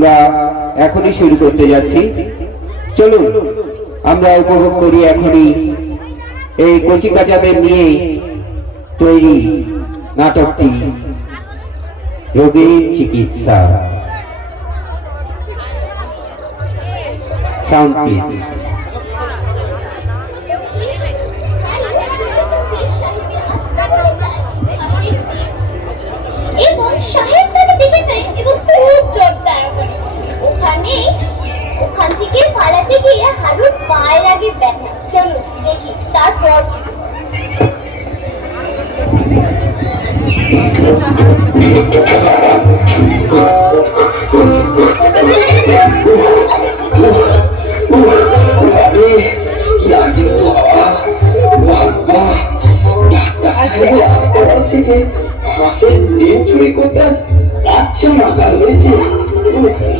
আমরা এখনই শুরু করতে যাচ্ছি। চলুন, আমরা উপভোগ করি এখনই এই কচি কাচাদের নিয়ে তৈরি নাটকটি। রোগীর চিকিৎসা। সাউন্ড প্লিজ ওখানে ওখান থেকে পালাতে গিয়ে হারুর পায়ে লাগে ব্যথা। চলো, দেখি, তারপর। আরে লাগছে বাবা বাবা ডাক্তার থেকে হাঁসের ডিম চুরি করতে আচ্ছা মাকাল হয়েছে সাহেব যেরকম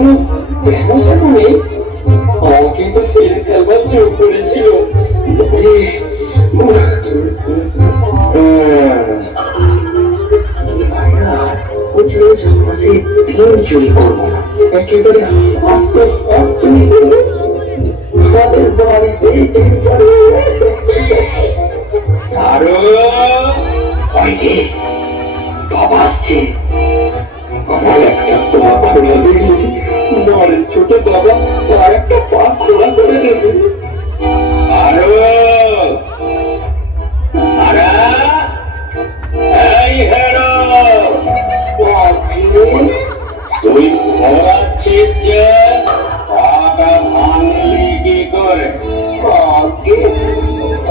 কোনো ব্যবসা নেই আমাকে তো ফের ফেলবার জোর করেছিল যে, উহ, উঠলে সমাজে দিন চুরি করব না একেবারে আস্তে আস্তে আমাদের বাড়িতে আরও বাইরে বাবা আসছে। আমার একটা পা খোলা দেখি বড় ছোট বাবা একটা পা খোলা করে দেবে। আরও তুই ঘোরাচ্ছিস যে? পাটা ভাঙলি কি করে?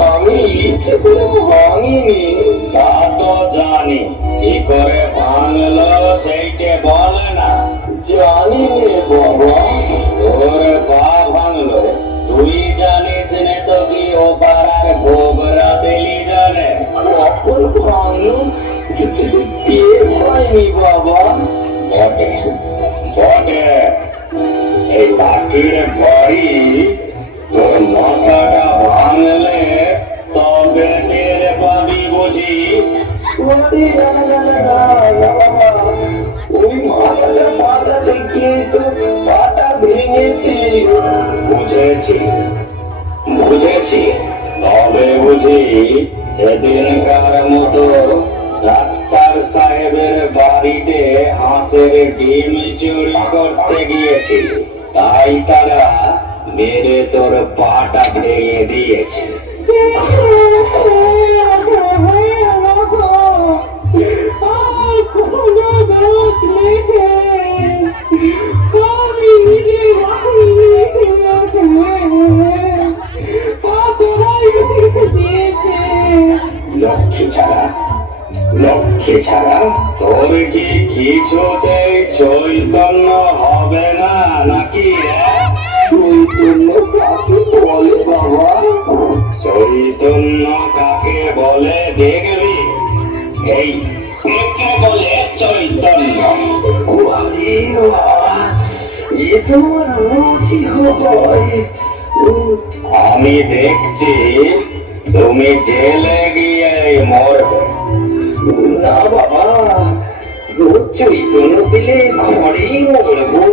আমি ইচ্ছে করে ভাঙিনি, তা তো জানি। কি করে ভাঙলো সেইটে বলে না। জানি পা ভাঙলো তুই জানিস নে তো কি ও পাড়ার গোবরা দিলি জানে? কখন ভাঙলো টের হয়নি বাবা বটে বটে। এই লাঠির বাড়ি তোর মাথাটা ভাঙলে তবে টের পাবি বুঝি। বুঝেছি। তবে বুঝি সেদিনকার মতো ডাক্তার সাহেবের বাড়িতে হাঁসের ডিম চুরি করতে গিয়েছি। তাই তারা মেরে তোর পাটা ভেঙে দিয়েছে। লক্ষ্মী ছাড়া। তোর কি কিছুতেই চৈতন্য হবে না নাকি? চৈতন্য কাকে বলে বাবা? চৈতন্য কাকে বলে দেখবি? এই কে বলে চৈতন্য। আমি দেখছি তুমি জেলে গিয়ে মরবে। না বাবা রোজ চৈতন্য দিলে ঘরেই মরবো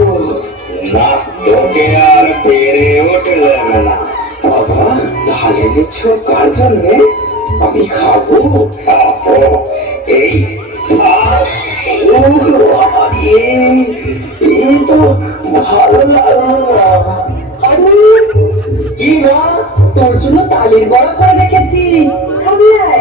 না তোকে আর পেরে উঠলে না বাবা ভালো দিচ্ছ কার জন্যে আমি খাব খাব এই তো ভালো লাগল কি মা তোর জন্য তালের বড়া করে রেখেছি খাবি? হ্যাঁ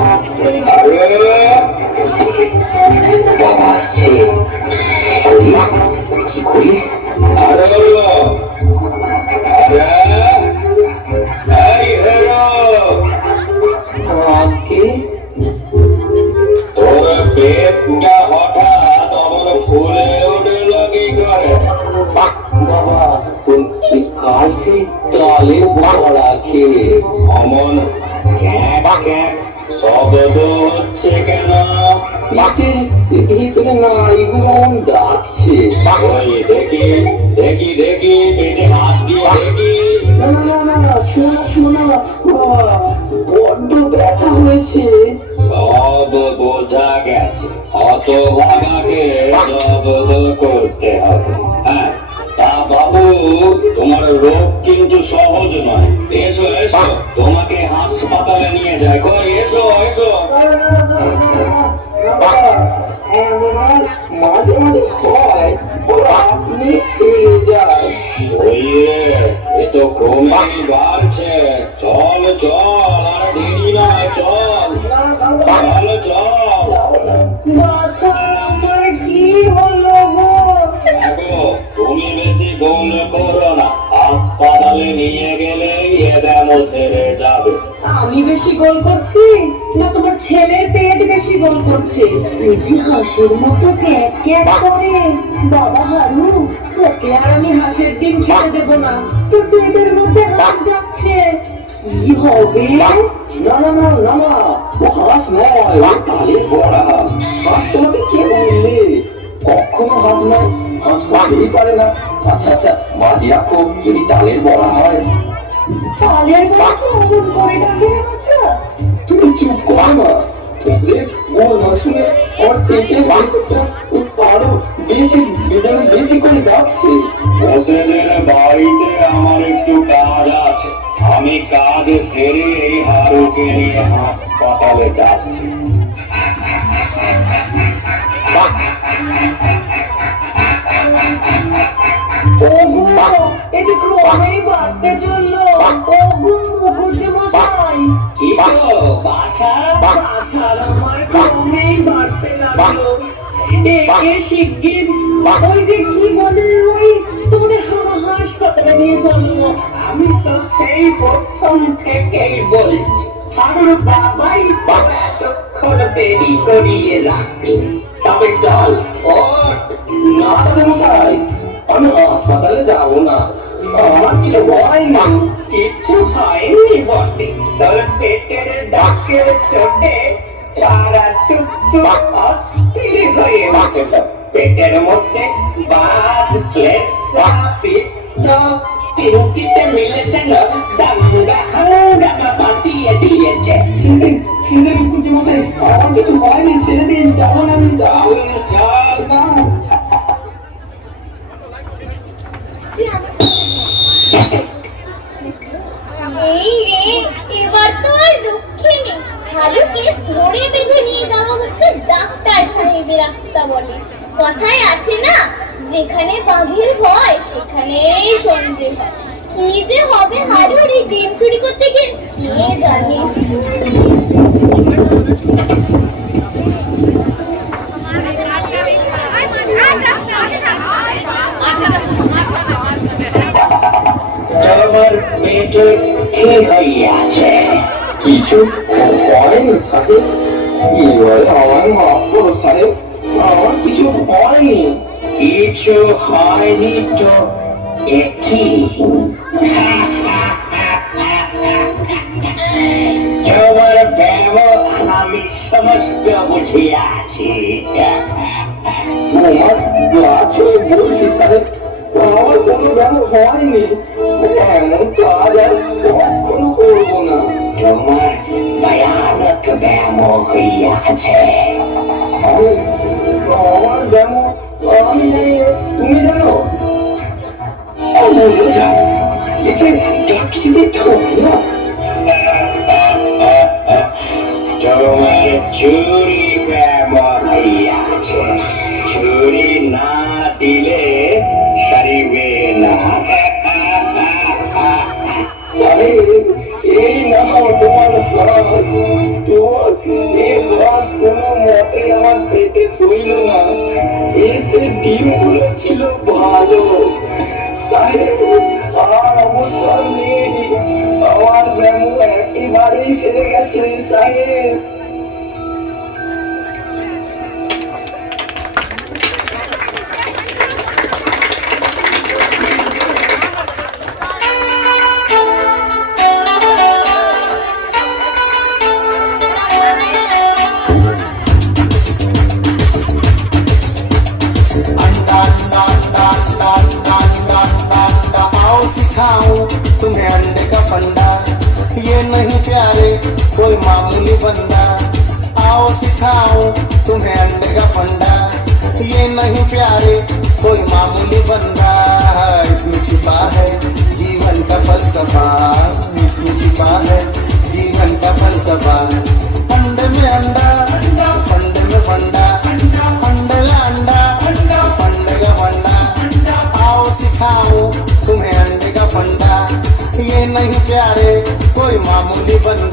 অমন ফুলে উঠল কি করে বাবা সে ডালে বড়া খেয়ে অমন ক্যাক ক্যাক শব্দ হচ্ছে কেন ভিতরে নারীগুলো দেখি দেখি দেখি পেটে না না না বড্ড ব্যথা হয়েছে সব বোঝা গেছে অত ভাগাকে জব্দ করতে হবে হ্যাঁ তোমার রোগ কিন্তু সহজ নয়। এসো এসো তোমাকে হাসপাতালে নিয়ে যায়। কই এসো এসো। মাঝে মাঝে হয় আপনি ফিরে যায় ওই রে এ তো বাড়ছে। চল চল। আমি বেশি গোল করছি না তোমার ছেলের পেট বেশি গোল করছে। যে হাঁসের মতো ক্যাক ক্যাক করে। বাবা হারু ওকে আর আমি হাঁসের ডিম খেতে দেবো না। তোর পেটের মধ্যে হাঁস যাচ্ছে। কি হবে? না না না না না ও হাঁস নয় বড়া হাঁস তোমাকে কে বললে? কখনো হাঁস নয় হাঁস পারে না। আচ্ছা আচ্ছা মাঝি রাখো যদি তালের বড়া হয়। বড়া তো ওজন করে ডাকে আচ্ছা তুমি চুপ করো না দেখলে ও না শুনে আমার পেটে আরও বেশি বেদনা বেশি করে ডাকছে। হোসেনের বাড়িতে আমার একটু কাজ আছে। আমি কাজ সেরে এই হারুকে নিয়ে হাসপাতালে যাচ্ছি। ওগো এটি ক্রমেই বাড়তে চলল। ওগো মুখুজ্জে মশাই। কি তো বাছা বাছার আমার ক্রমেই বাড়তে লাগল। একে শিগগির? ওই যে কি বলে ওই? তোমাদের হাসপাতালে নিয়ে চলল। আমি তো সেই প্রথম থেকেই বলছি কারোর বাবাই এতক্ষণ দেরি করিয়ে রাখবে তবে চল ওঠ। না মশাই আমি হাসপাতালে যাব না। আমার কিছু হয়নি কিছু হয়নি বটে। তোর পেটের ডাকের চোটে সারা শুদ্ধ অস্থির হয়ে পেটের মধ্যে বাদ শ্লেষা পিত্ত তিনটিতে মিলে যেন দাঙ্গা হাঙ্গামা পাতিয়ে দিয়েছে। কুচি মশাই আমার কিছু হয়নি ছেড়ে দিন যাব না আমি। যাব চল না এই রে এবার তো আর রক্ষে নেই হারুকে ধরে বেঁধে নিয়ে যাওয়া হচ্ছে ডাক্তার সাহেবের রাস্তা বলে কথায় আছে না? যেখানে বাঘের হয়, সেখানেই সন্ধে হয়। কি যে হবে হারুর এই ডিম চুরি করতে গিয়ে, কে জানে? তোমার পেটে কি হইয়াছে কিছু হয়নি সাহেব এবার আমার মাফ সাহেব আমার কিছু হয়নি তো একই। তোমার ব্যায়াম আমি সমস্ত তোমার আছে আমার কোনো হয়নি? আর কখনো করব না। তোমার ভয়ানক হইয়াছে। আমার ব্যায়াম আমি জানি তুমি জানো অমূল্য জানো এটা ডাক্তারদের ধর্ম তোমার চুরি দিনগুলো ছিল ভালো? আমার ব্যামো একেবারেই সেরে গেছে সাহেব। मामूली बंदा। आओ सिखाऊं तुम्हें अंडे का फंडा। ये नहीं प्यारे, कोई मामूली बंदा। इसमें छिपा है जीवन का फलसफा। इसमें छिपा है जीवन का फलसफा। अंडे में अंडा फंडे में फंडा। अंडे में अंडा फंडे का फंडा। आओ सिखाओ तुम्हें अंडे का फंडा। ये नहीं प्यारे, कोई मामूली बंदा।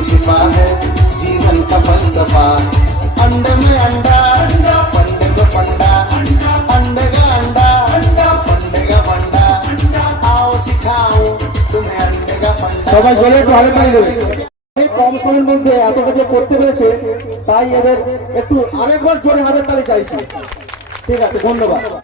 छिपा है जीवन का फलसफा अंडे में अंडा फंडे में फंडा अंडे का अंडा फंडे का फंडा आओ सिखाओ तुम्हें अंडे का फंडा সবাই জলে একটু হাতে তালি দেবে এই কম সময়ের মধ্যে এতটা যে করতে পেরেছে তাই এদের একটু আরেকবার জোরে হাতের তালি চাইছি ঠিক আছে ধন্যবাদ